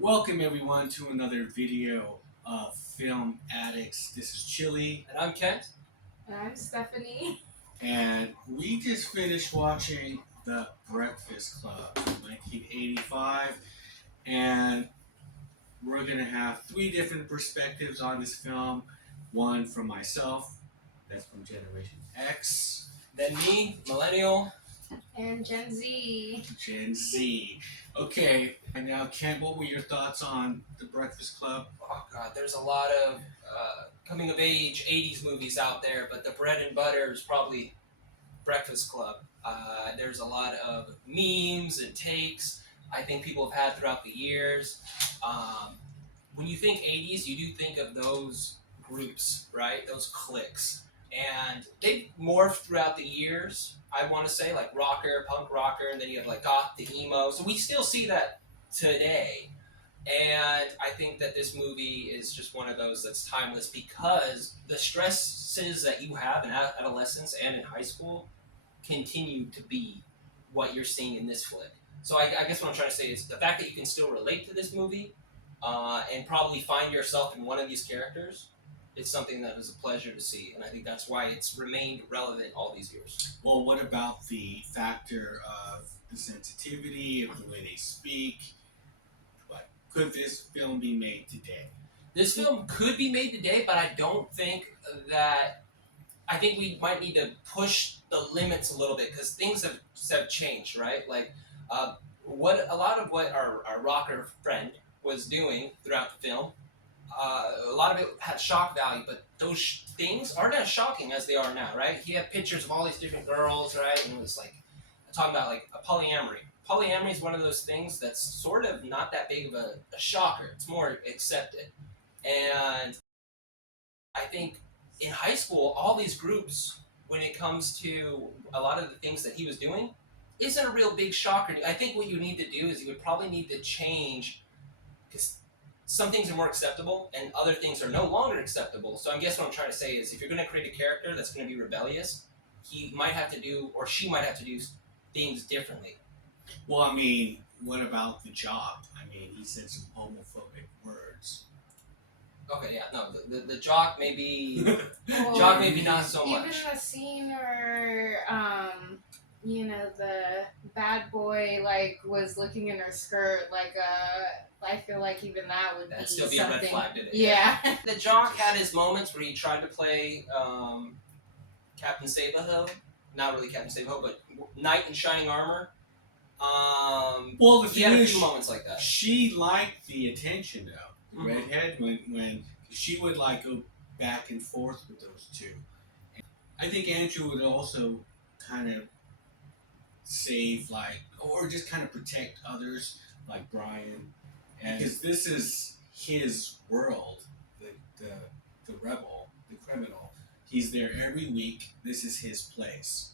Welcome everyone to another video of Film Addicts. This is Chili. And I'm Kent. And I'm Stephanie. And we just finished watching The Breakfast Club from 1985. And we're going to have three different perspectives on this film. One from myself, that's from Generation X. Then me, Millennial. And Gen Z. Gen Z. Okay, and now Kent, what were your thoughts on The Breakfast Club? Oh God, there's a lot of coming of age 80s movies out there, but the bread and butter is probably Breakfast Club. There's a lot of memes and takes I think people have had throughout the years. When you think 80s, you do think of those groups, right? Those cliques. And they've morphed throughout the years, I want to say, like rocker, punk rocker, and then you have like goth to emo. So we still see that today. And I think that this movie is just one of those that's timeless because the stresses that you have in adolescence and in high school continue to be what you're seeing in this flick. So I guess what I'm trying to say is the fact that you can still relate to this movie and probably find yourself in one of these characters, it's something that is a pleasure to see, and I think that's why it's remained relevant all these years. Well, what about the factor of the sensitivity, of the way they speak? What could this film be made today? This film could be made today, but I don't think that. I think we might need to push the limits a little bit because things have changed, right? Like what a lot of what our rocker friend was doing throughout the film. A lot of it had shock value, but those things aren't as shocking as they are now, right? He had pictures of all these different girls, right? And it was like, talking about like a polyamory. Polyamory is one of those things that's sort of not that big of a shocker. It's more accepted. And I think in high school, all these groups, when it comes to a lot of the things that he was doing, isn't a real big shocker. I think what you need to do is you would probably need to change, because some things are more acceptable and other things are no longer acceptable. So I guess what I'm trying to say is if you're going to create a character that's going to be rebellious, he might have to do, or she might have to do things differently. Well, I mean, what about the jock? I mean, he said some homophobic words. Okay, yeah, no, the jock maybe, Well, jock maybe not so even much. the scene where, the bad boy, was looking in her skirt, I feel like even that would That'd be still be something. a red flag today. Yeah. The jock had his moments where he tried to play Captain Save-A-Ho. Not really Captain Save-A-Ho, but Knight in Shining Armor. Well, the he had a thing few is, moments like that. she liked the attention, though. The Mhm. redhead, when she would go back and forth with those two. I think Andrew would also kind of save, or just kind of protect others, like Brian. And because this is his world, the rebel, the criminal. He's there every week. This is his place,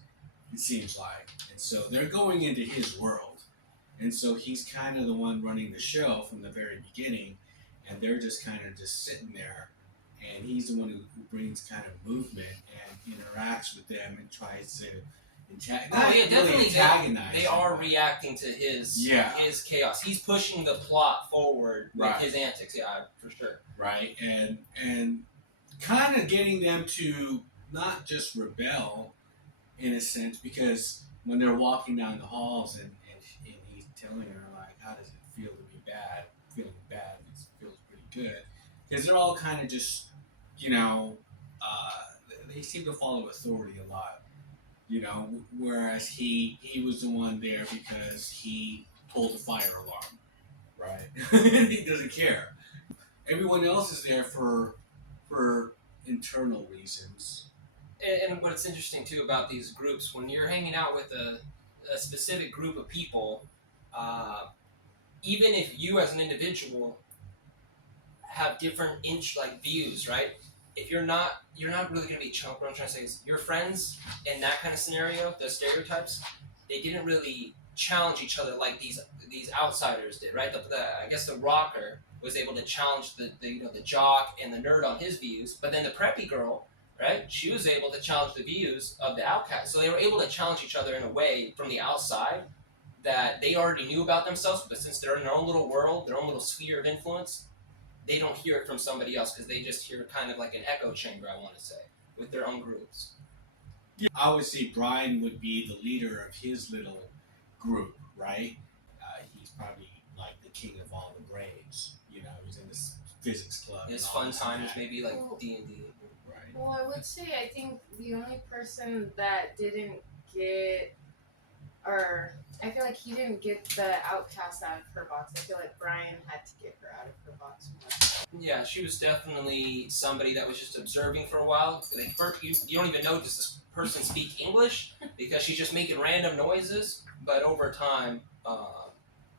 it seems like. And so they're going into his world. And so he's kind of the one running the show from the very beginning. And they're just kind of just sitting there. And he's the one who brings kind of movement and interacts with them and tries to Definitely. antagonize They them. are reacting to his chaos. He's pushing the plot forward with his antics. Yeah, for sure. Right, and kind of getting them to not just rebel, in a sense, because when they're walking down the halls and he's telling her, how does it feel to be bad? Feeling bad, it feels pretty good. Because they're all kind of just, they seem to follow authority a lot. Whereas he was the one there because he pulled the fire alarm, right? He doesn't care. Everyone else is there for internal reasons. And what's interesting too about these groups, when you're hanging out with a specific group of people, even if you as an individual have different views, right? If you're not really going to be chump. What I'm trying to say is your friends in that kind of scenario, the stereotypes, they didn't really challenge each other like these outsiders did, right? I guess the rocker was able to challenge the jock and the nerd on his views, but then the preppy girl, right? She was able to challenge the views of the outcast. So they were able to challenge each other in a way from the outside that they already knew about themselves, but since they're in their own little world, their own little sphere of influence, they don't hear it from somebody else because they just hear kind of like an echo chamber, I want to say, with their own groups. Yeah, I would say Brian would be the leader of his little group, right? He's probably like the king of all the brains. You know, he's in this physics club. His and all fun this and times, that. maybe like D&D. Right. Well, I would say I think the only person that didn't get, or I feel like he didn't get the outcast out of her box. I feel like Brian had to get her out of her box more. Yeah, she was definitely somebody that was just observing for a while. Like, first, you don't even know, does this person speak English? Because she's just making random noises. But over time,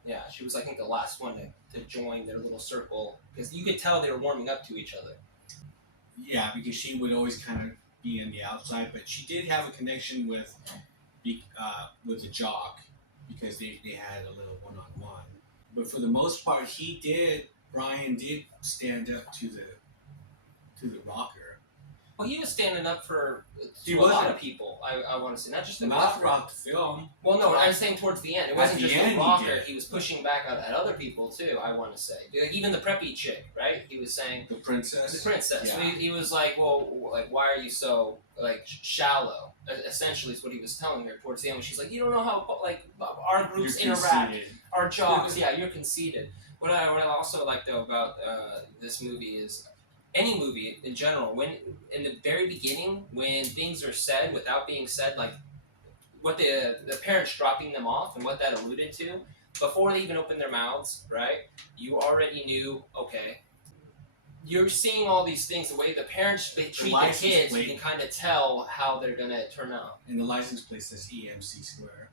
yeah, she was, I think, the last one to join their little circle. Because you could tell they were warming up to each other. Yeah, because she would always kind of be on the outside, but she did have a connection with the jock because they had a little one-on-one. But for the most part, Brian did stand up to the rocker. Well, he was standing up for He a lot wasn't. of people, I want to say. Not just the Not rocker. throughout the film. Well, no, I was saying towards the end. It wasn't At the just end, the he rocker. did. He was pushing back at other people, too, I want to say. Like, even the preppy chick, right? He was saying... The princess. The princess. Yeah. He was like, well, like, why are you so, like, shallow? Essentially is what he was telling her towards the end. When she's like, you don't know how, like, our groups You're interact. conceited. Our jobs. Yeah, you're conceited. What I also like, though, about this movie is... Any movie in general, when in the very beginning, when things are said without being said, like what the parents dropping them off and what that alluded to, before they even opened their mouths, right? You already knew, okay, you're seeing all these things, the way the parents treat their kids, you can kind of tell how they're going to turn out. And the license plate says EMC Square.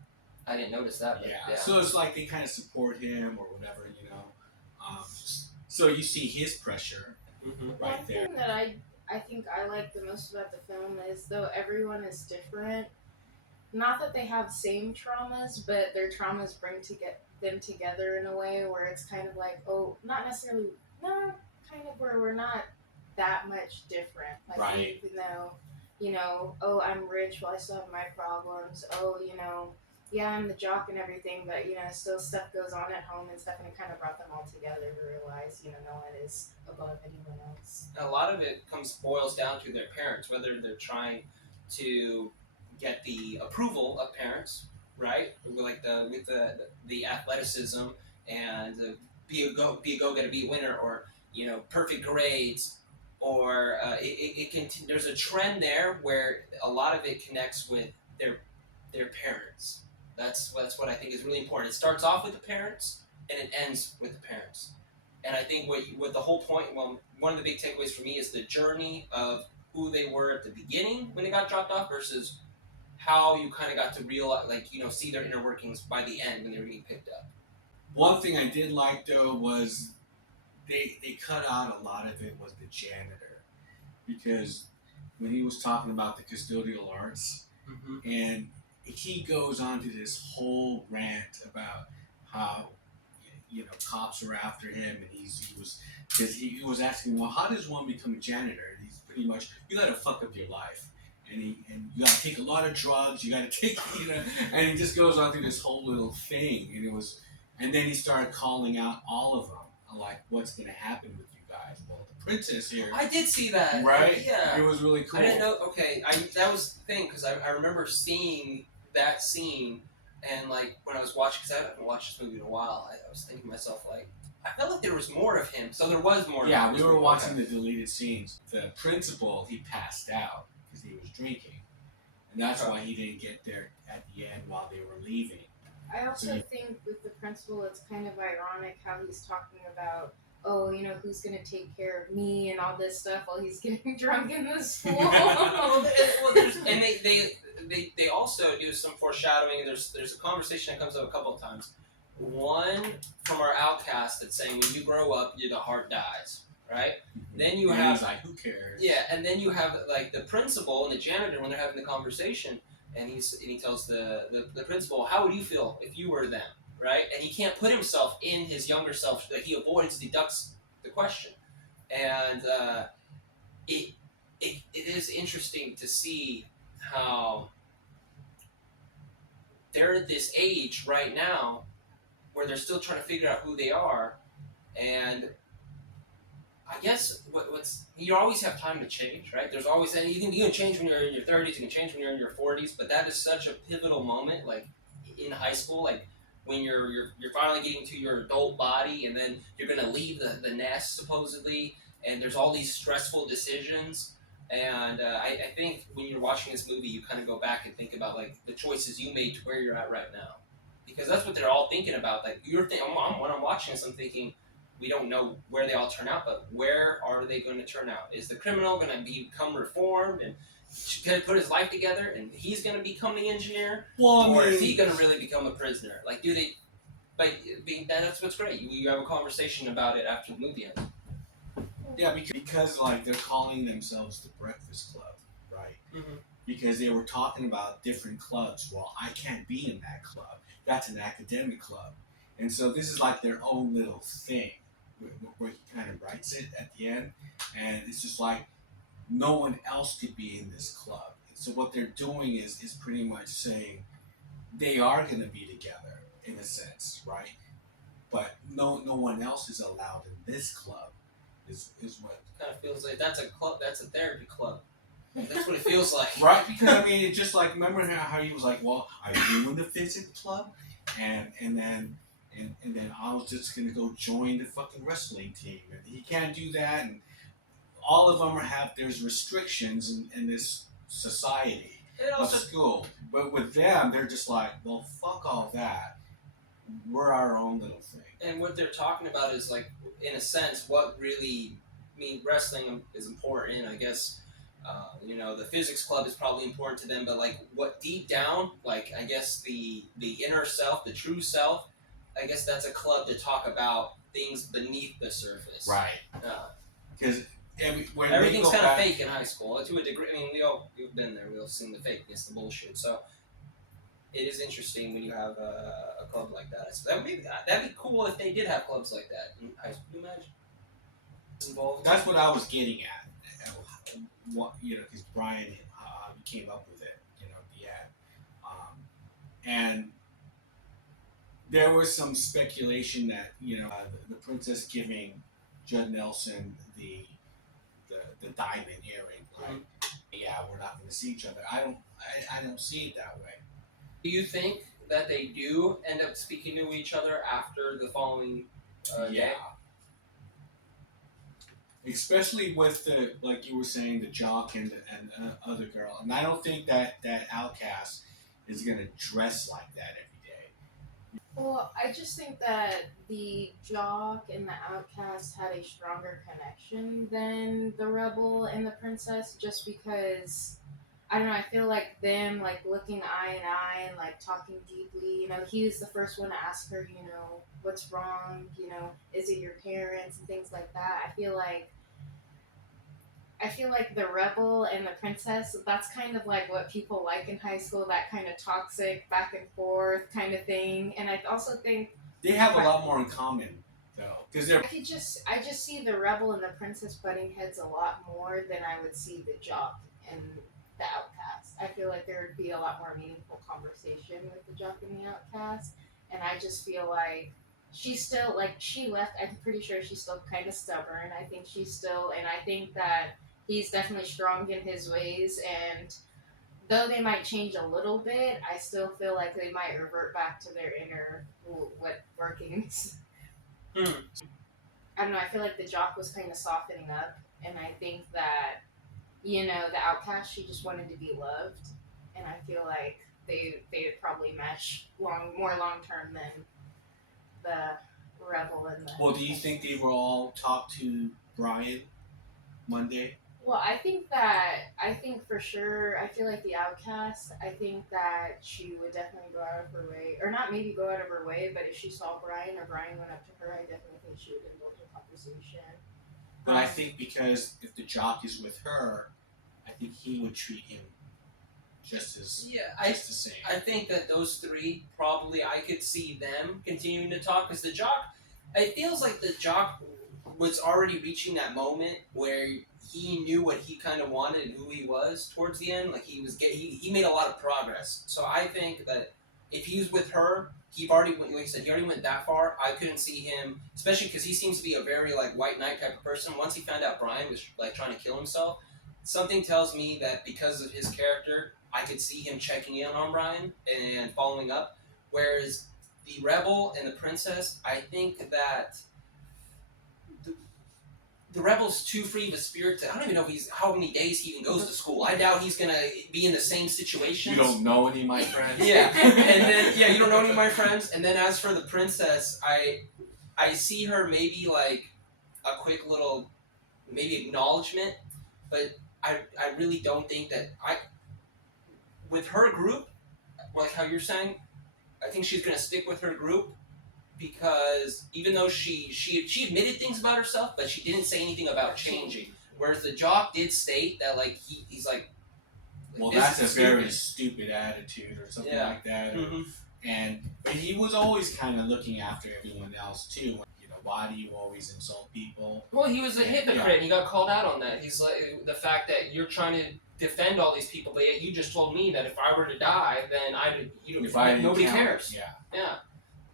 I didn't notice that, but yeah. So it's like they kind of support him or whatever, you know. So you see his pressure. Right One there. thing that I think I like the most about the film is, though everyone is different, not that they have same traumas, but their traumas bring them together in a way where it's kind of like, oh, not necessarily, no, kind of where we're not that much different. Like, right. Even though, you know, oh, I'm rich, well, I still have my problems. Oh, you know, yeah, I'm the jock and everything, but, you know, still stuff goes on at home and stuff, and it kind of brought them all together to realize, you know, no one is above anyone else. And a lot of it boils down to their parents, whether they're trying to get the approval of parents, right? Like with the athleticism and be a go-getter, be a winner, or, you know, perfect grades, or there's a trend there where a lot of it connects with their parents. That's what I think is really important. It starts off with the parents and it ends with the parents. And I think what the whole point, well, one of the big takeaways for me is the journey of who they were at the beginning when they got dropped off versus how you kind of got to realize, like, you know, see their inner workings by the end when they were getting picked up. One thing I did like, though, was they cut out a lot of it was the janitor. Because when he was talking about the custodial arts, and he goes on to this whole rant about how, you know, cops are after him, and he was asking, well, how does one become a janitor? And he's pretty much, you got to fuck up your life, and you got to take a lot of drugs, you got to take, you know, and he just goes on through this whole little thing, and then he started calling out all of them, like, what's going to happen with you guys? Well, the princess here. I did see that. Right? Yeah. It was really cool. I didn't know. Okay, that was the thing, because I remember seeing that scene, and like when I was watching, because I haven't watched this movie in a while, I was thinking to myself, like, I felt like there was more of him. So there was more. Yeah, of him. we were watching the deleted scenes. The principal, he passed out because he was drinking, and that's why he didn't get there at the end while they were leaving. I also think with the principal, it's kind of ironic how he's talking about, oh, you know, who's going to take care of me and all this stuff while he's getting drunk in the school. And they also do some foreshadowing, and there's a conversation that comes up a couple of times. One from our outcast that's saying, when you grow up, the heart dies, right? Mm-hmm. Then you and have... he's like, who cares? Yeah, and then you have, like, the principal and the janitor when they're having the conversation, and he tells the principal, how would you feel if you were them, right? And he can't put himself in his younger self, like, he deducts the question. And it is interesting to see how they're at this age right now where they're still trying to figure out who they are, and I guess what's you always have time to change, right? There's always, and you can change when you're in your 30s, you can change when you're in your 40s, but that is such a pivotal moment, like in high school, like when you're finally getting to your adult body, and then you're gonna leave the nest supposedly, and there's all these stressful decisions. And I think when you're watching this movie, you kind of go back and think about like the choices you made to where you're at right now, because that's what they're all thinking about. Like when I'm watching this, I'm thinking, we don't know where they all turn out, but where are they going to turn out? Is the criminal going to become reformed and going to put his life together, and he's going to become the engineer, or is he going to really become a prisoner? Like, do they? But that's what's great. You have a conversation about it after the movie ends. Yeah, because like they're calling themselves the Breakfast Club, right? Mm-hmm. Because they were talking about different clubs. Well, I can't be in that club. That's an academic club, and so this is like their own little thing, where he kind of writes it at the end, and it's just like no one else could be in this club. And so what they're doing is pretty much saying they are going to be together in a sense, right? But no one else is allowed in this club. Is what kind of feels like that's a club. That's a therapy club. Like, that's what it feels like. Right? Because I mean, it just like remember how he was like, well, are you in the physics club? And then I was just gonna go join the fucking wrestling team, and he can't do that, and all of them there's restrictions in this society of school, but with them they're just like, well, fuck all that, we're our own little thing. And what they're talking about is like, in a sense, what really, I mean, wrestling is important, I guess. The physics club is probably important to them, but like what deep down, like I guess the inner self, the true self, I guess that's a club to talk about things beneath the surface. Right. Because everything's kind of fake in high school to a degree. I mean, we've been there. We've seen the fakeness, the bullshit. So it is interesting when you have a club like that. So that'd be cool if they did have clubs like that in high school. Can you imagine? Involved. That's what I was getting at. Because Brian came up with it, the ad, and there was some speculation that the princess giving Judd Nelson the diamond earring, like, yeah, we're not going to see each other. I don't see it that way. Do you think that they do end up speaking to each other after the following day? Especially with the, like you were saying, the jock and other girl. And I don't think that outcast is going to dress like that every day. Well, I just think that the jock and the outcast had a stronger connection than the rebel and the princess, just because, I don't know, I feel like them, like, looking eye in eye and, like, talking deeply, he was the first one to ask her, what's wrong, is it your parents and things like that. I feel like the rebel and the princess, that's kind of like what people like in high school, that kind of toxic, back and forth kind of thing. And I also think they have a lot more in common, though, because they're. I just see the rebel and the princess butting heads a lot more than I would see the jock and the outcast. I feel like there would be a lot more meaningful conversation with the jock and the outcast, and I just feel like she's still, like, she left, I'm pretty sure she's still kind of stubborn. I think she's still, and I think that he's definitely strong in his ways, and though they might change a little bit, I still feel like they might revert back to their inner workings. I don't know, I feel like the jock was kind of softening up, and I think that, the outcast, she just wanted to be loved, and I feel like they would probably mesh more long term than the rebel and the. Well, do you think they will all talk to Brian Monday? Well, I think for sure, I feel like the outcast, I think that she would definitely go out of her way, or not maybe go out of her way, but if she saw Brian or Brian went up to her, I definitely think she would indulge in conversation. But I think because if the jock is with her, I think he would treat him just the same. I think that those three, probably, I could see them continuing to talk, because the jock, it feels like the jock was already reaching that moment where he knew what he kind of wanted and who he was towards the end. Like he made a lot of progress. So I think that if he was with her, he already went, like you said, he already went that far. I couldn't see him, especially because he seems to be a very like white knight type of person. Once he found out Brian was like trying to kill himself, something tells me that because of his character, I could see him checking in on Brian and following up. Whereas the rebel and the princess, I think that the rebel's too free of a spirit to. I don't even know if he's how many days he even goes to school. I doubt he's gonna be in the same situation. You don't know any of my friends. Yeah, and then you don't know any of my friends. And then as for the princess, I see her maybe like a quick little maybe acknowledgement, but I really don't think that with her group, like how you're saying, I think she's gonna stick with her group because even though she admitted things about herself, but she didn't say anything about changing. Whereas the jock did state that like he's like. Well, that's a very stupid attitude or something like that. Mm-hmm. But he was always kind of looking after everyone else too. You know, why do you always insult people? Well, he was a hypocrite. And he got called out on that. He's like the fact that you're trying to defend all these people, but yet you just told me that if I were to die, then nobody cares. Yeah.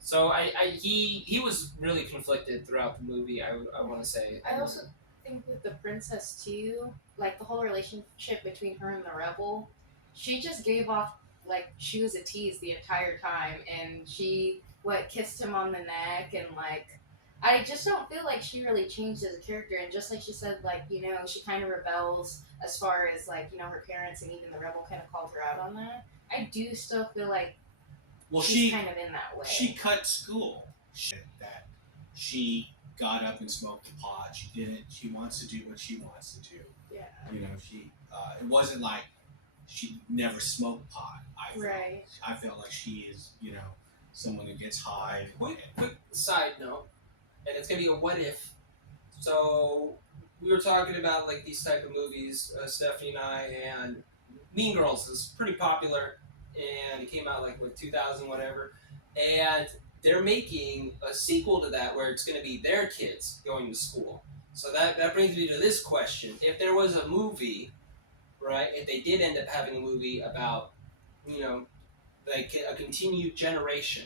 So he was really conflicted throughout the movie. I want to say. I also think with the princess too, like the whole relationship between her and the rebel, she just gave off like she was a tease the entire time, and she kissed him on the neck, and like I just don't feel like she really changed as a character. And just like she said, like she kind of rebels as far as like her parents and even the rebel kind of called her out on that. I do still feel like she's kind of in that way. She cut school. She got up and smoked the pot. She didn't. She wants to do what she wants to do. Yeah. She. It wasn't like she never smoked pot. I felt like she is, someone who gets high. Quick side note, and it's gonna be a what if. So we were talking about like these type of movies, Stephanie and I, and Mean Girls is pretty popular, and it came out like 2000 whatever, and they're making a sequel to that where it's going to be their kids going to school. So that brings me to this question. If there was a movie, right, if they did end up having a movie about, like a continued generation,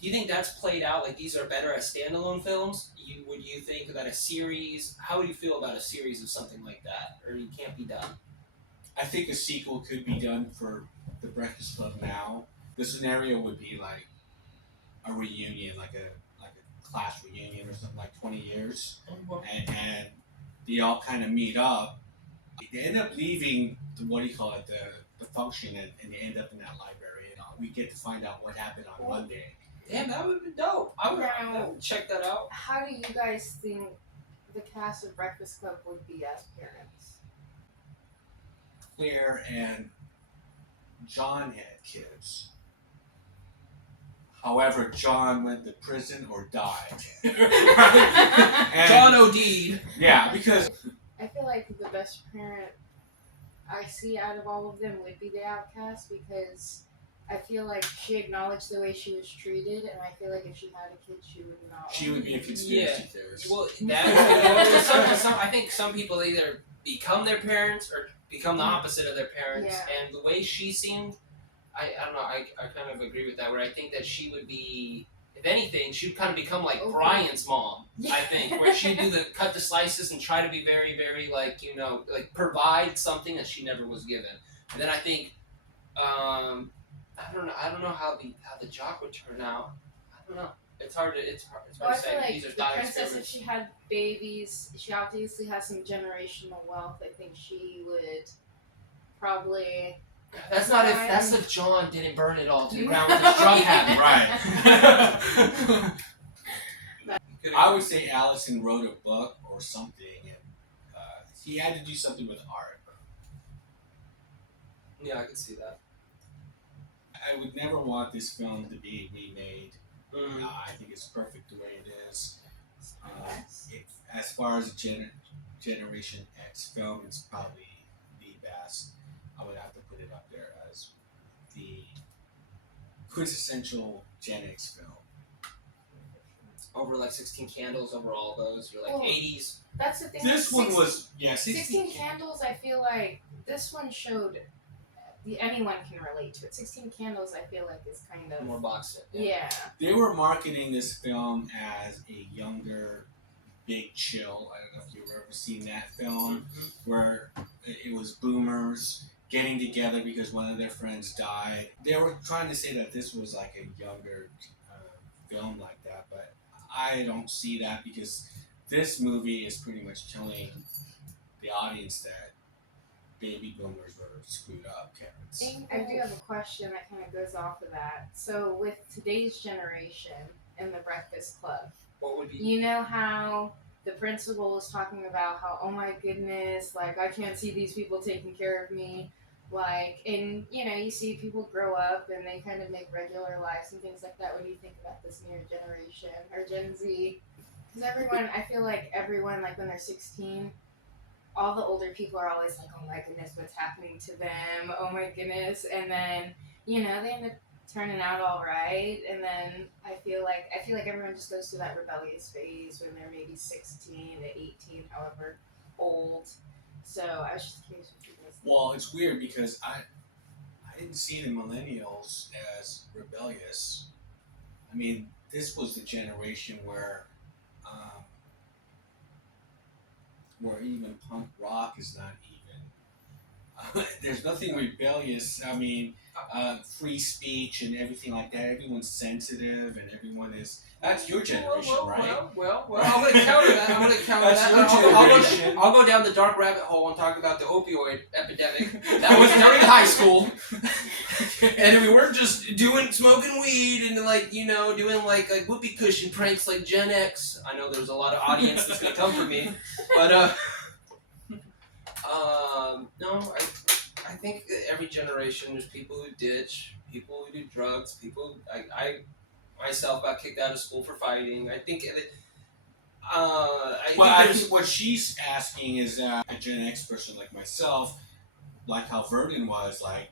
do you think that's played out? Like these are better as standalone films? Would you think that a series, how would you feel about a series of something like that? Or it can't be done? I think a sequel could be done for The Breakfast Club now. The scenario would be like a reunion, like a class reunion or something, like 20 years, and they all kind of meet up. They end up leaving the function, and they end up in that library, and we get to find out what happened on Monday. Damn, that would be dope. I would check that out. How do you guys think the cast of Breakfast Club would be as parents? Claire and John had kids. However, John went to prison or died. John OD'd. Yeah, because I feel like the best parent I see out of all of them would be the outcast, because I feel like she acknowledged the way she was treated, and I feel like if she had a kid, she would not. She would be a conspiracy theorist. Well, I think some people either become their parents or become the opposite of their parents, and the way she seemed, I don't know, I kind of agree with that, where I think that she would be, if anything, she'd kind of become like Brian's mom, I think, where she'd cut the slices and try to be very, very, like, provide something that she never was given. And then I think, I don't know how the jock would turn out. I don't know. It's hard to I say. feel like These are the thought princess, if experiments. she had babies, she obviously has some generational wealth. I think she would probably. That's if John didn't burn it all to the ground with his drug habit. Right. I would say Allison wrote a book or something, and he had to do something with art. Yeah, I can see that. I would never want this film to be remade. I think it's perfect the way it is. As far as Generation X film, it's probably the best. I would have to put it up there as the quintessential Gen X film. Over like 16 Candles, over all those, you're like 80s. That's the thing. This one was 16 Candles. I feel like this one showed anyone can relate to it. 16 Candles, I feel like, is kind of More boxed in. yeah. They were marketing this film as a younger, Big Chill. I don't know if you've ever seen that film, where it was boomers getting together because one of their friends died. They were trying to say that this was like a younger film like that, but I don't see that because this movie is pretty much telling the audience that baby boomers were screwed up parents. I do have a question that kind of goes off of that. So, with today's generation in the Breakfast Club, What would be? you know how the principal was talking about how, oh my goodness, like I can't see these people taking care of me. Like, and you see people grow up and they kind of make regular lives and things like that. What do you think about this new generation or Gen Z? Because everyone, I feel like everyone, like when they're 16, all the older people are always like, oh my goodness, what's happening to them? Oh my goodness. And then, they end up turning out all right. And then I feel like everyone just goes through that rebellious phase when they're maybe 16 to 18, however old. So I was just curious what you guys think. Well, it's weird because I didn't see the millennials as rebellious. I mean, this was the generation where even punk rock is not even. There's nothing rebellious. I mean, free speech and everything like that. Everyone's sensitive and everyone is. That's your generation, right? Well, I'm going to counter that. That's your generation. I'll go down the dark rabbit hole and talk about the opioid epidemic. That was during high school. And we weren't just smoking weed and doing like whoopee cushion pranks like Gen X. I know there's a lot of audience that's going to come for me. But, no, I think every generation there's people who ditch, people who do drugs, I myself got kicked out of school for fighting. I think I think what she's asking is that a Gen X person like myself, like how Vernon was, like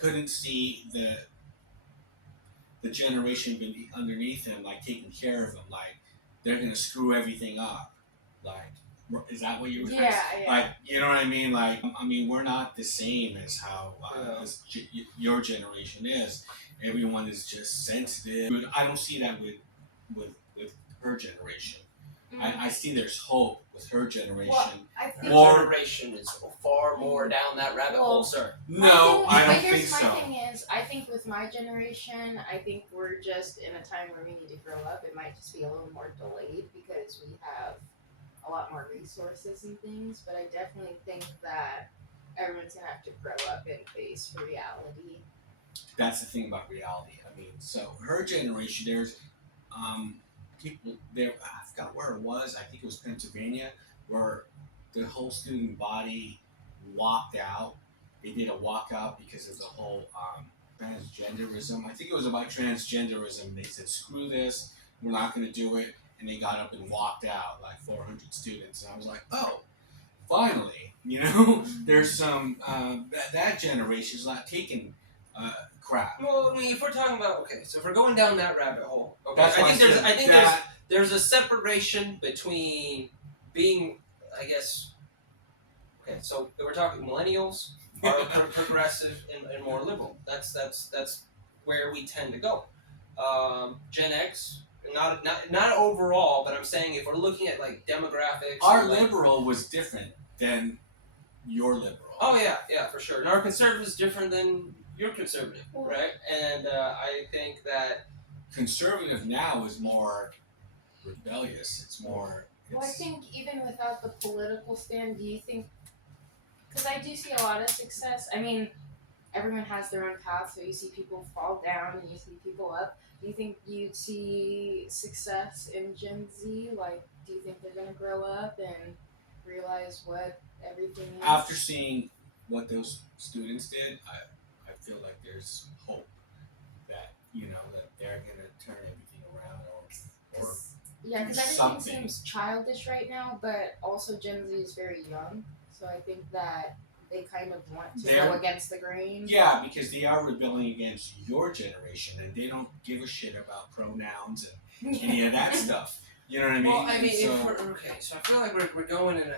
couldn't see the generation underneath him, like taking care of him, like they're gonna screw everything up, like. Is that what you were saying? Yeah. Like, you know what I mean? Like, I mean, we're not the same as how as your generation is. Everyone is just sensitive. But I don't see that with her generation. Mm-hmm. I see there's hope with her generation. Well, I think Your generation is far more down that rabbit hole, sir. No, I don't think here's so. my thing is, I think with my generation, I think we're just in a time where we need to grow up. It might just be a little more delayed because we have a lot more resources and things, but I definitely think that everyone's gonna have to grow up and face reality. That's the thing about reality. I mean, so her generation, there's people there. I forgot where it was. I think it was Pennsylvania, where the whole student body walked out. They did a walkout because of the whole transgenderism. I think it was about transgenderism. They said, "Screw this. We're not going to do it." And they got up and walked out, like 400 students. And I was like, oh, finally, there's some, that generation's not taking crap. Well, I mean, if we're talking about, so if we're going down that rabbit hole, okay, That's I think there's a separation between being, I guess, okay, so we're talking millennials are progressive and more liberal. That's where we tend to go. Gen X, not overall, but I'm saying if we're looking at like demographics. Our liberal was different than your liberal. Oh yeah, for sure. And our conservative is different than your conservative, right? And I think that conservative now is more rebellious. It's more. Well, I think even without the political stand, do you think? Because I do see a lot of success. I mean, everyone has their own path, so you see people fall down and you see people up. Do you think you'd see success in Gen Z? Like, do you think they're going to grow up and realize what everything is? After seeing what those students did, I feel like there's hope that, that they're going to turn everything around or yeah, because everything something. seems childish right now, but also Gen Z is very young. So I think that they kind of want to go against the grain. Yeah, because they are rebelling against your generation, and they don't give a shit about pronouns and any of that stuff. You know what I mean? Well, I mean, so I feel like we're going in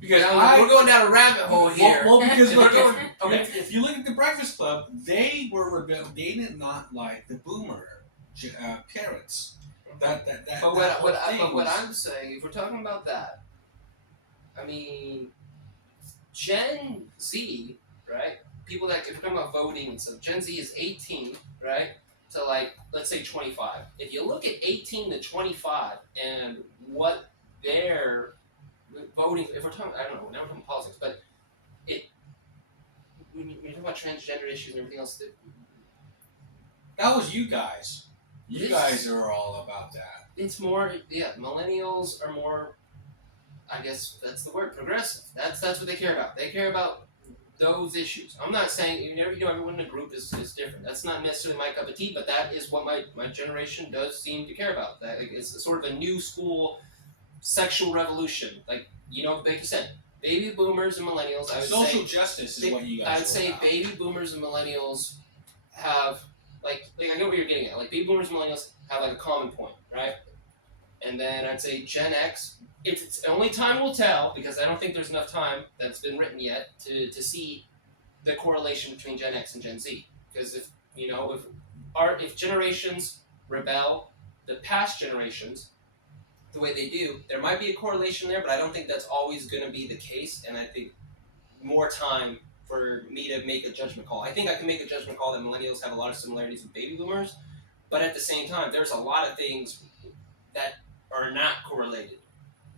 Because we're going down a rabbit hole here. well because look, Okay. if you look at the Breakfast Club, they were they did not like the boomer parents. That But whole what thing I'm saying, if we're talking about that, I mean, Gen Z, right? People that, if we're talking about voting and stuff, Gen Z is 18, right? To like, let's say 25. If you look at 18 to 25 and what they're voting, if we're talking, I don't know, we're never talking politics, but when you're talking about transgender issues and everything else, that was you guys. You This- guys are all about that. it's more, yeah, millennials are more, I guess that's the word, progressive. That's what they care about. They care about those issues. I'm not saying, everyone in a group is different. That's not necessarily my cup of tea, but that is what my generation does seem to care about. That it's sort of a new school sexual revolution. Like you said, baby boomers and millennials. I would Social say justice is what you guys. I'd say about. baby boomers and millennials have like I get what you're getting at. Like baby boomers and millennials have like a common point, right? And then I'd say Gen X. It's only time will tell because I don't think there's enough time that's been written yet to see the correlation between Gen X and Gen Z. Because if generations rebel, the past generations, the way they do, there might be a correlation there, but I don't think that's always going to be the case. And I think more time for me to make a judgment call. I think I can make a judgment call that millennials have a lot of similarities with baby boomers, but at the same time, there's a lot of things that are not correlated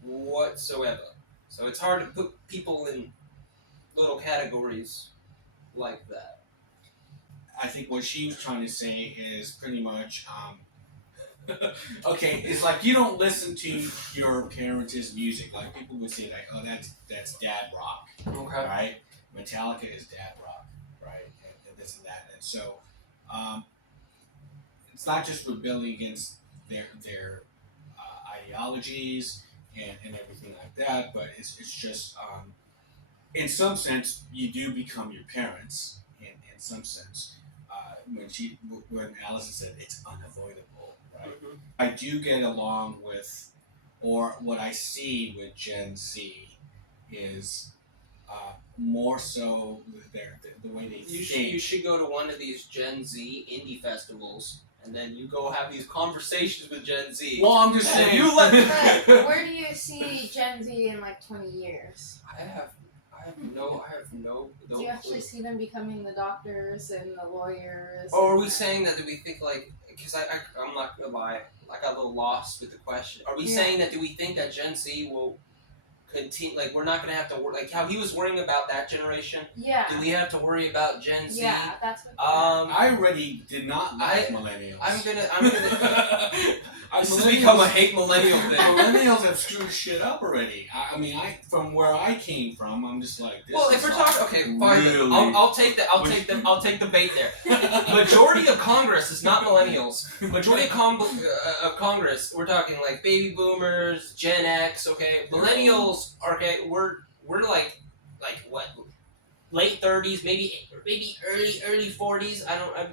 whatsoever. So it's hard to put people in little categories like that. I think what she was trying to say is pretty much, okay, it's like you don't listen to your parents' music. Like people would say, like, oh, that's dad rock, Okay. right? Metallica is dad rock, right? And this and that. And so, it's not just rebelling against their ideologies and everything like that, but it's just in some sense you do become your parents. In some sense, when Allison said it's unavoidable, right? Mm-hmm. I do get along with, or what I see with Gen Z is more so the way they think. You should go to one of these Gen Z indie festivals, and then you go have these conversations with Gen Z. Well, I'm just saying. You let But where do you see Gen Z in like 20 years? I have no. Do you actually see them becoming the doctors and the lawyers? Or are and we saying that? Do we think like? Because I'm not gonna lie. I got a little lost with the question. Are we Yeah. saying that? Do we think that Gen Z will continue? Like we're not gonna have to worry. Like how he was worrying about that generation. Yeah. Do we have to worry about Gen Z? Yeah, that's what. I already did not like I- millennials. I'm gonna. This has Millennials- become a hate millennial thing. Millennials have screwed shit up already. I mean, from where I came from, I'm just like this. Well, if is we're like talking, okay, fine. really- I'll take the bait there. Majority of Congress is not millennials. Majority of Congress, we're talking like baby boomers, Gen X. Okay, millennials. Okay, we're like what? Late 30s, maybe early 40s.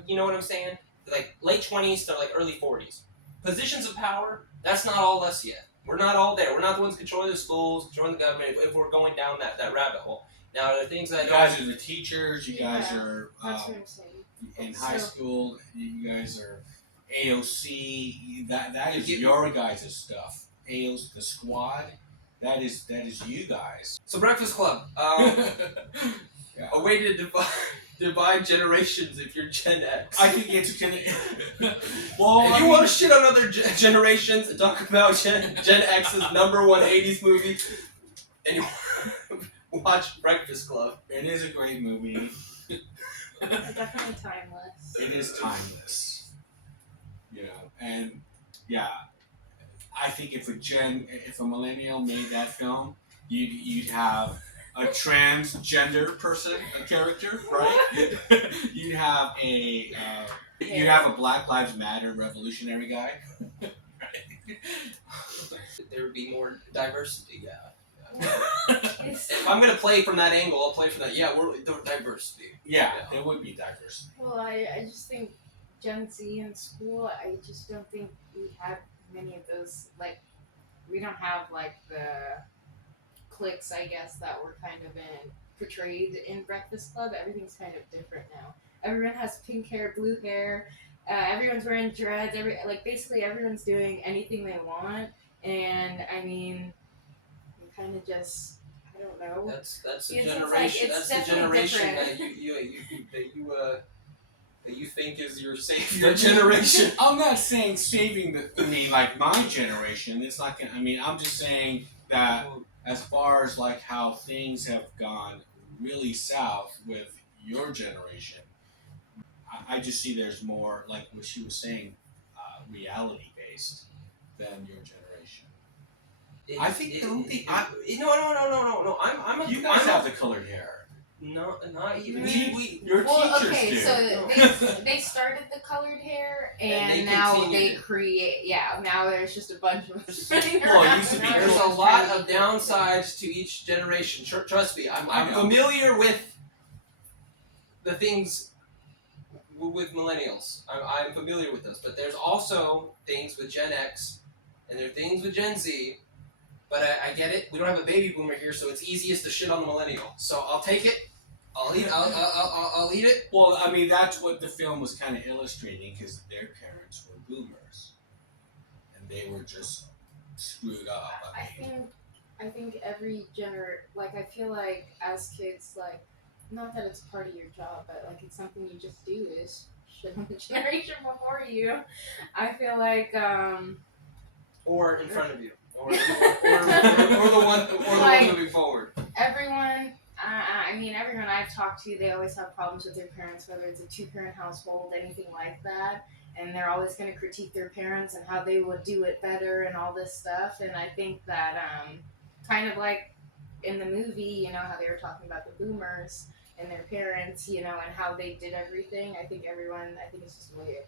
You know what I'm saying? Like late 20s to like early 40s. Positions of power. That's not all us yet. We're not all there. We're not the ones controlling the schools, controlling the government. If we're going down that rabbit hole. Now, there are things that You guys are the teachers. You guys Yeah, are That's what I'm saying. in high So- school. You guys are AOC. That is You- your guys' stuff. AOC, the squad. That is you guys. So Breakfast Club. Yeah. A way to divide generations if you're Gen X. I think it's well. If you want to shit on other generations and talk about Gen X's number one 80s movie, and you watch Breakfast Club. It is a great movie. It's definitely timeless. It is timeless. You know, and yeah, I think if a millennial made that film, you'd have a transgender person, a character, right? You'd have a Black Lives Matter revolutionary guy. There would be more diversity, yeah. It's- If I'm gonna play from that angle, I'll play from that. Yeah, we're diversity. Yeah, there would be diversity. Well, I just think Gen Z in school, I just don't think we have many of those, like, we don't have, like, the cliques, I guess, that were kind of portrayed in Breakfast Club. Everything's kind of different now. Everyone has pink hair, blue hair. Everyone's wearing dreads. Basically everyone's doing anything they want. And I mean, you kind of just, I don't know. That's the It's generation. it's That's the definitely generation different. that you think is your savior generation. I'm not saying saving like my generation. It's not gonna. I mean, I'm just saying that as far as like how things have gone really south with your generation, I just see there's more like what she was saying, reality based than your generation. I think no. You guys have the colored hair. No, not even. Your teachers okay, do. so they started the colored hair, and now they create. Yeah, now there's just a bunch of us running Well, it around. used to be There's a lot of downsides to each generation. Trust me, I'm familiar with the things with millennials. I'm familiar with those, but there's also things with Gen X, and there are things with Gen Z. But I get it. We don't have a baby boomer here, so it's easiest to shit on the millennial. So I'll take it. I'll eat it. Well, I mean, that's what the film was kind of illustrating, because their parents were boomers, and they were just screwed up. I think every I feel like as kids, like, not that it's part of your job, but like it's something you just do is shit on the generation before you. I feel like or in front of you. Or the one moving forward. Everyone, I mean, everyone I've talked to, they always have problems with their parents, whether it's a two-parent household, anything like that, and they're always going to critique their parents and how they would do it better and all this stuff. And I think that kind of like in the movie, you know, how they were talking about the boomers and their parents, you know, and how they did everything. I think it's just the way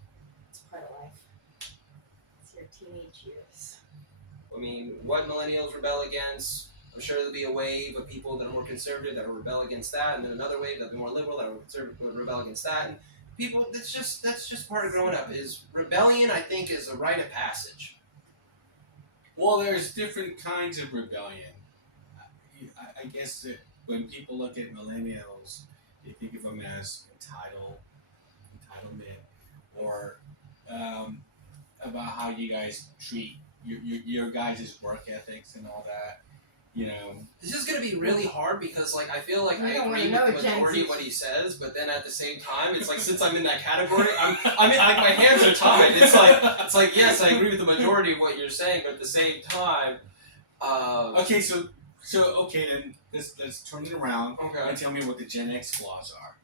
it's part of life. It's your teenage years. I mean, what millennials rebel against, I'm sure there'll be a wave of people that are more conservative that will rebel against that, and then another wave that'll be more liberal that will rebel against that. And people, that's just part of growing up. Is rebellion, I think, is a rite of passage. Well, there's different kinds of rebellion. I guess that when people look at millennials, they think of them as entitlement, or about how you guys treat your guys' work ethics and all that. You know, this is gonna be really hard because, like, I feel like I agree with the majority of what he says, but then at the same time, it's like since I'm in that category, I'm in, like, my hands are tied. It's like yes, I agree with the majority of what you're saying, but at the same time, okay, so then let's turn it around. Okay. And tell me what the Gen X flaws are.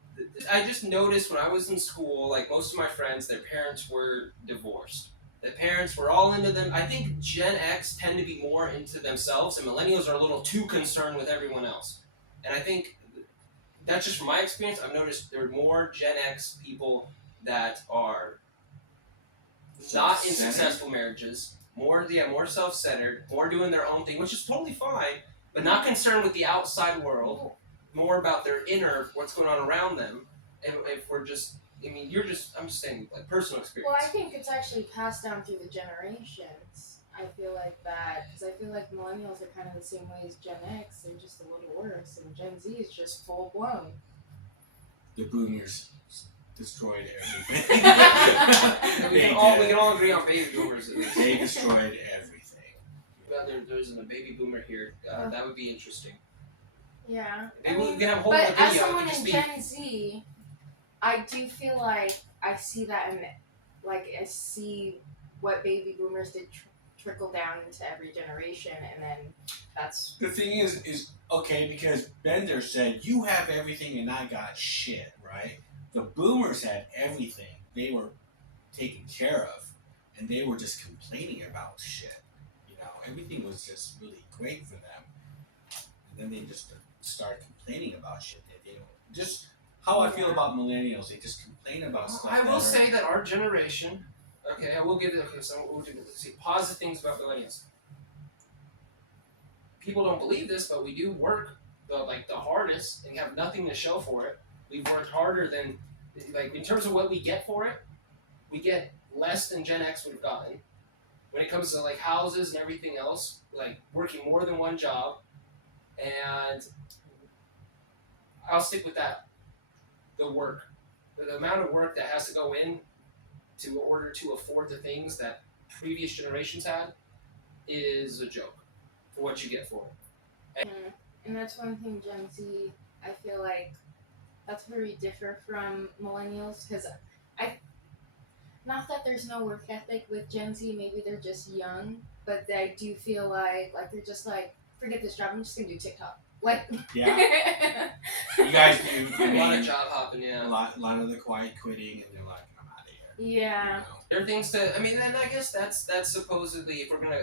I just noticed when I was in school, like most of my friends, their parents were divorced. The parents were all into them. I think Gen X tend to be more into themselves, and millennials are a little too concerned with everyone else. And I think that's just from my experience. I've noticed there are more Gen X people that are not in successful marriages, more self-centered, more doing their own thing, which is totally fine, but not concerned with the outside world, more about their inner, what's going on around them. And if we're just, I mean, I'm just saying, like, personal experience. Well, I think it's actually passed down through the generations. I feel like that, because I feel like millennials are kind of the same way as Gen X. They're just a little worse, and Gen Z is just full blown. The boomers destroyed everything. we can all agree on baby boomers. They destroyed everything. Well, there isn't a baby boomer here. That would be interesting. Yeah. Maybe we can have a whole but video. As someone in Gen Z, I do feel like I see that, and like I see what baby boomers did trickle down into every generation, and then that's the thing is okay, because Bender said you have everything and I got shit, right? The boomers had everything; they were taken care of, and they were just complaining about shit. You know, everything was just really great for them, and then they just start complaining about shit that they don't. Just how I feel about millennials, they just complain about stuff. I will say that our generation. Okay, I will give it. Okay, so we'll see positive things about millennials. People don't believe this, but we do work the hardest and have nothing to show for it. We've worked harder than, like, in terms of what we get for it, we get less than Gen X would have gotten. When it comes to, like, houses and everything else, like working more than one job, And I'll stick with that. The work, the amount of work that has to go in to order to afford the things that previous generations had is a joke for what you get for it. And that's one thing Gen Z, I feel like that's very different from millennials because I not that there's no work ethic with Gen Z, maybe they're just young, but I do feel like they're just like forget this job, I'm just gonna do TikTok. Like Yeah, you guys do. I A lot of mean, job hopping, yeah. a lot of the quiet quitting, and they're like, I'm out of here. Yeah. You know? There are things to. I mean, and I guess that's supposedly if we're gonna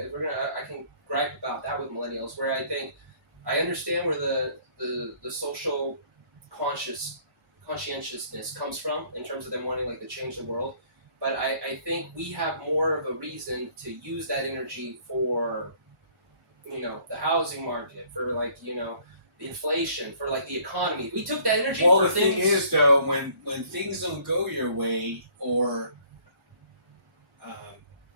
I can gripe about that with millennials, where I think I understand where the social conscientiousness comes from in terms of them wanting like to change the world, but I think we have more of a reason to use that energy for the housing market, for like the inflation, for like the economy. We took that energy Well, for the thing things. is, though, when things don't go your way, or um,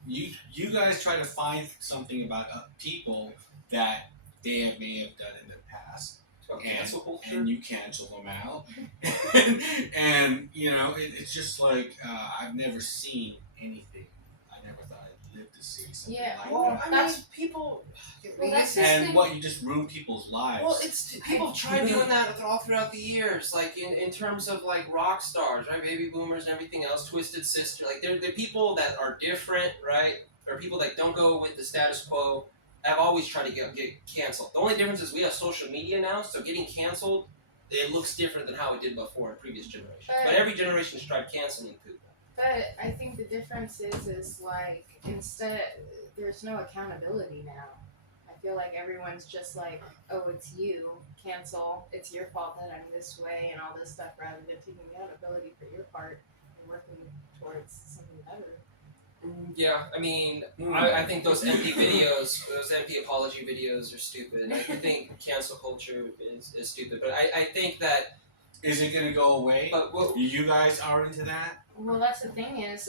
you guys try to find something about people that they may have done in the past, Cancel culture. and you cancel them out, and it's just like I've never seen anything. I never thought I'd live to see something like Well, that. I That's- mean, people. Well, that's the And thing. what, you just ruin people's lives. Well, it's people try doing that all throughout the years, like in terms of like rock stars, right? Baby boomers and everything else, Twisted Sister. Like they're people that are different, right? Or people that don't go with the status quo. Have always tried to get canceled. The only difference is we have social media now, so getting canceled, it looks different than how it did before in previous generations. But every generation has tried canceling people. But I think the difference is like instead there's no accountability now. I feel like everyone's just like, oh, it's you, cancel, it's your fault that I'm this way and all this stuff, rather than taking accountability for your part and working towards something better. Yeah, I mean, I think those empty videos, those empty apology videos are stupid. I think cancel culture is stupid. But I think that... Is it going to go away? But you guys are into that? Well, that's the thing is,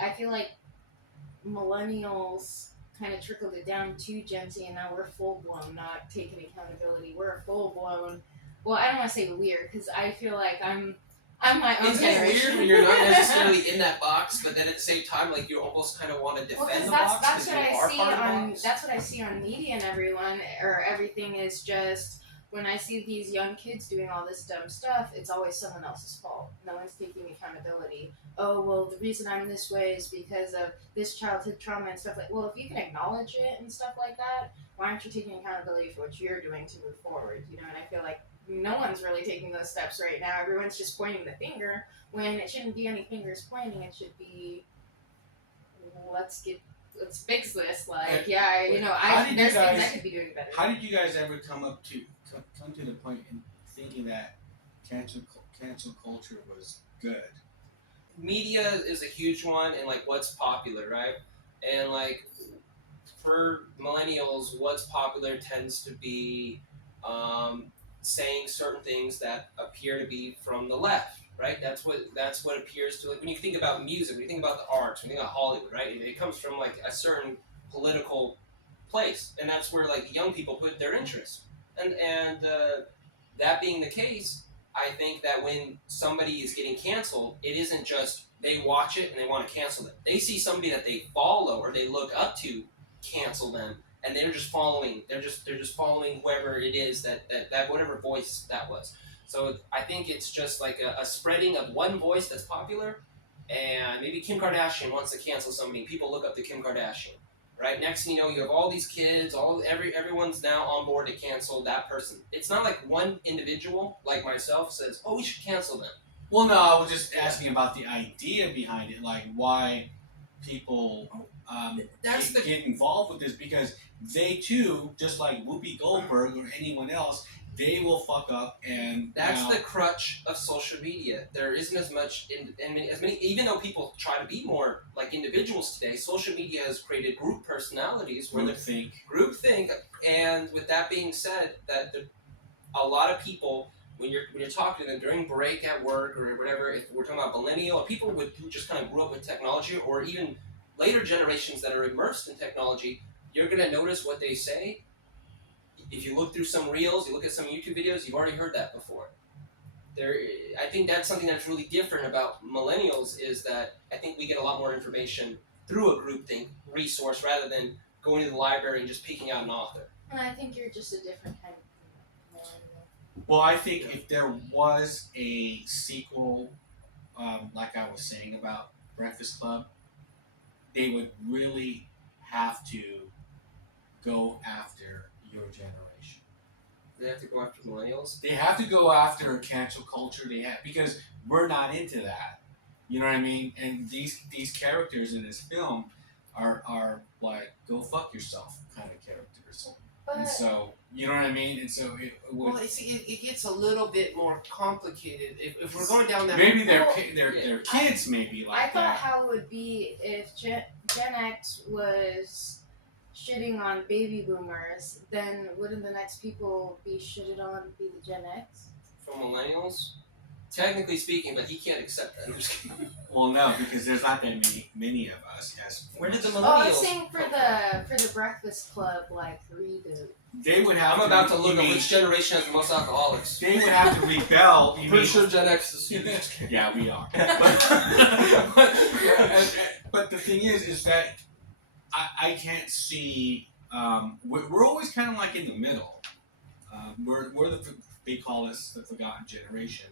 I feel like millennials kind of trickled it down to Gen Z, and now we're full blown not taking accountability. We're full blown. Well, I don't want to say weird because I feel like I'm my own Isn't it generation. weird when you're not necessarily in that box, but then at the same time, like you almost kind of want to defend the box that's because what you I are see part of the on box? that's what I see on media and everyone or everything is just when I see these young kids doing all this dumb stuff, it's always someone else's fault. No one's taking accountability. Oh, well, the reason I'm this way is because of this childhood trauma and stuff like. Well, if you can acknowledge it and stuff like that, why aren't you taking accountability for what you're doing to move forward? And I feel like no one's really taking those steps right now. Everyone's just pointing the finger when it shouldn't be any fingers pointing. It should be, let's fix this. Like, yeah, there's things I could be doing better. How did you guys ever come to the point in thinking that cancel culture was good? Media is a huge one, and like what's popular, right? And like for millennials, what's popular tends to be saying certain things that appear to be from the left, right? That's what appears to, like when you think about music, when you think about the arts, when you think about Hollywood, right? It comes from like a certain political place, and that's where like young people put their interest. And that being the case, I think that when somebody is getting canceled, it isn't just they watch it and they want to cancel them. They see somebody that they follow or they look up to cancel them, and they're just following. They're just following whoever it is that whatever voice that was. So I think it's just like a spreading of one voice that's popular, and maybe Kim Kardashian wants to cancel somebody. People look up to Kim Kardashian. Right, next thing you know, you have all these kids, everyone's now on board to cancel that person. It's not like one individual, like myself, says, oh, we should cancel them. Well, no, I was just asking about the idea behind it, like why people get involved with this, because they too, just like Whoopi Goldberg or anyone else, they will fuck up, and that's the crutch of social media. There isn't as much as many, even though people try to be more like individuals today. Social media has created group personalities where groupthink. And with that being said, that a lot of people, when you're talking to them during break at work or whatever, if we're talking about millennial or people who just kind of grew up with technology, or even later generations that are immersed in technology, you're gonna notice what they say. if you look through some reels, you look at some YouTube videos, you've already heard that before. I think that's something that's really different about millennials is that I think we get a lot more information through a groupthink resource rather than going to the library and just picking out an author. And I think you're just a different kind of millennial. Well, I think if there was a sequel, like I was saying about Breakfast Club, they would really have to go after your generation. They have to go after millennials. They have to go after cancel culture. They have because we're not into that. You know what I mean? And these characters in this film are like go fuck yourself kind of characters. And so you know what I mean? And so it would, Well, it gets a little bit more complicated if we're going down that. maybe their yeah. kids maybe like I thought that. how it would be if Gen X was shitting on baby boomers, then wouldn't the next people be shitted on be the Gen X? From millennials? Technically speaking, but he can't accept that. I'm just kidding. Well, no, because there's not that many of us. As Where did the Oh, I was millennials saying for the Breakfast Club like reboot. they would have. I'm about to you look at mean, which generation has the most alcoholics. They would have to rebel. You I'm pretty mean- sure Gen X is. Yeah, we are. But the thing is that I can't see. We're always kind of like in the middle. We're they call us the forgotten generation.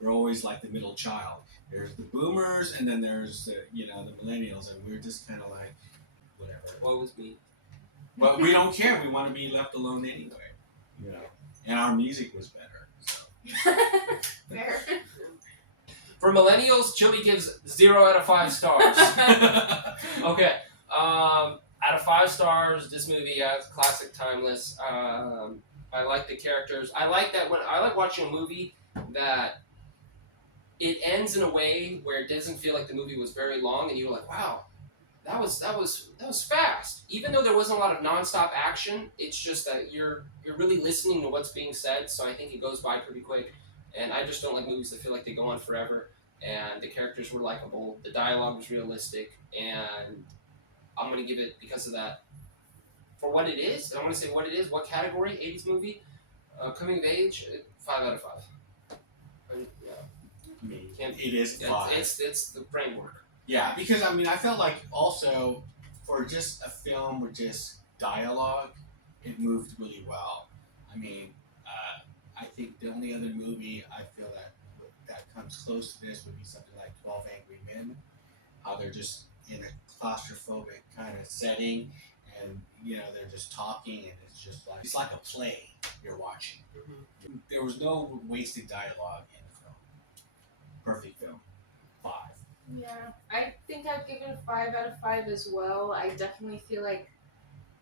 We're always like the middle child. There's the boomers, and then there's the the millennials, and we're just kind of like whatever. What was me? But we don't care. We want to be left alone anyway. And our music was better. So. Fair. For millennials, Joey gives 0 out of 5 stars. Okay. Out of 5 stars, this movie is classic, timeless. I like the characters. I like watching a movie that it ends in a way where it doesn't feel like the movie was very long, and you're like, wow, that was fast. Even though there wasn't a lot of nonstop action, it's just that you're really listening to what's being said. So I think it goes by pretty quick. And I just don't like movies that feel like they go on forever. And the characters were likable, the dialogue was realistic, and I'm gonna give it because of that. For what it is, and I want to say what it is, what category, 80s movie, coming of age, 5 out of 5. It is five. It's the framework. Yeah, because I felt like also for just a film with just dialogue, it moved really well. I think the only other movie I feel that comes close to this would be something like 12 Angry Men. How they're just in a claustrophobic kind of setting, and they're just talking, and it's like a play you're watching. Mm-hmm. There was no wasted dialogue in the film. Perfect film. 5. Yeah, I think I'd give it a 5 out of 5 as well. I definitely feel like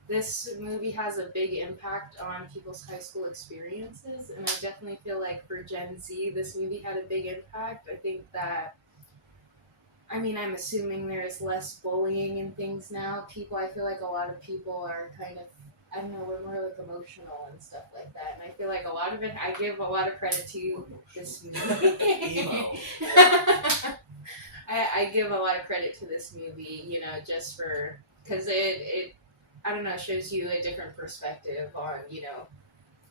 this movie has a big impact on people's high school experiences, and I definitely feel like for Gen Z, this movie had a big impact. I think that, I'm assuming there's less bullying and things now. I feel like a lot of people are kind of, we're more like emotional and stuff like that, and I feel like a lot of it, I give a lot of credit to this movie. Emo. I give a lot of credit to this movie, just because it shows you a different perspective on,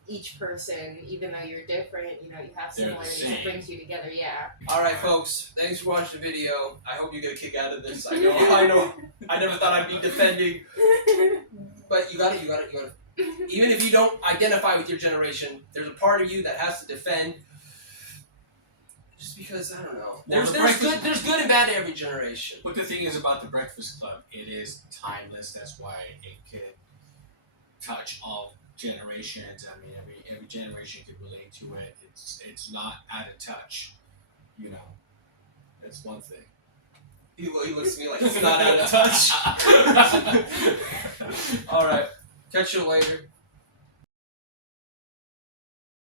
each person, even though you're different, you have They're the similarities, same. it brings you together, yeah. Alright folks, thanks for watching the video. I hope you get a kick out of this. I know, I never thought I'd be defending, but you got it. Even if you don't identify with your generation, there's a part of you that has to defend. Just because, I don't know. There's good and bad to every generation. But the thing is about the Breakfast Club, it is timeless. That's why it could touch all generations. Every generation could relate to it. It's not out of touch. That's one thing. He looks at me like it's not out of touch. Alright, catch you later.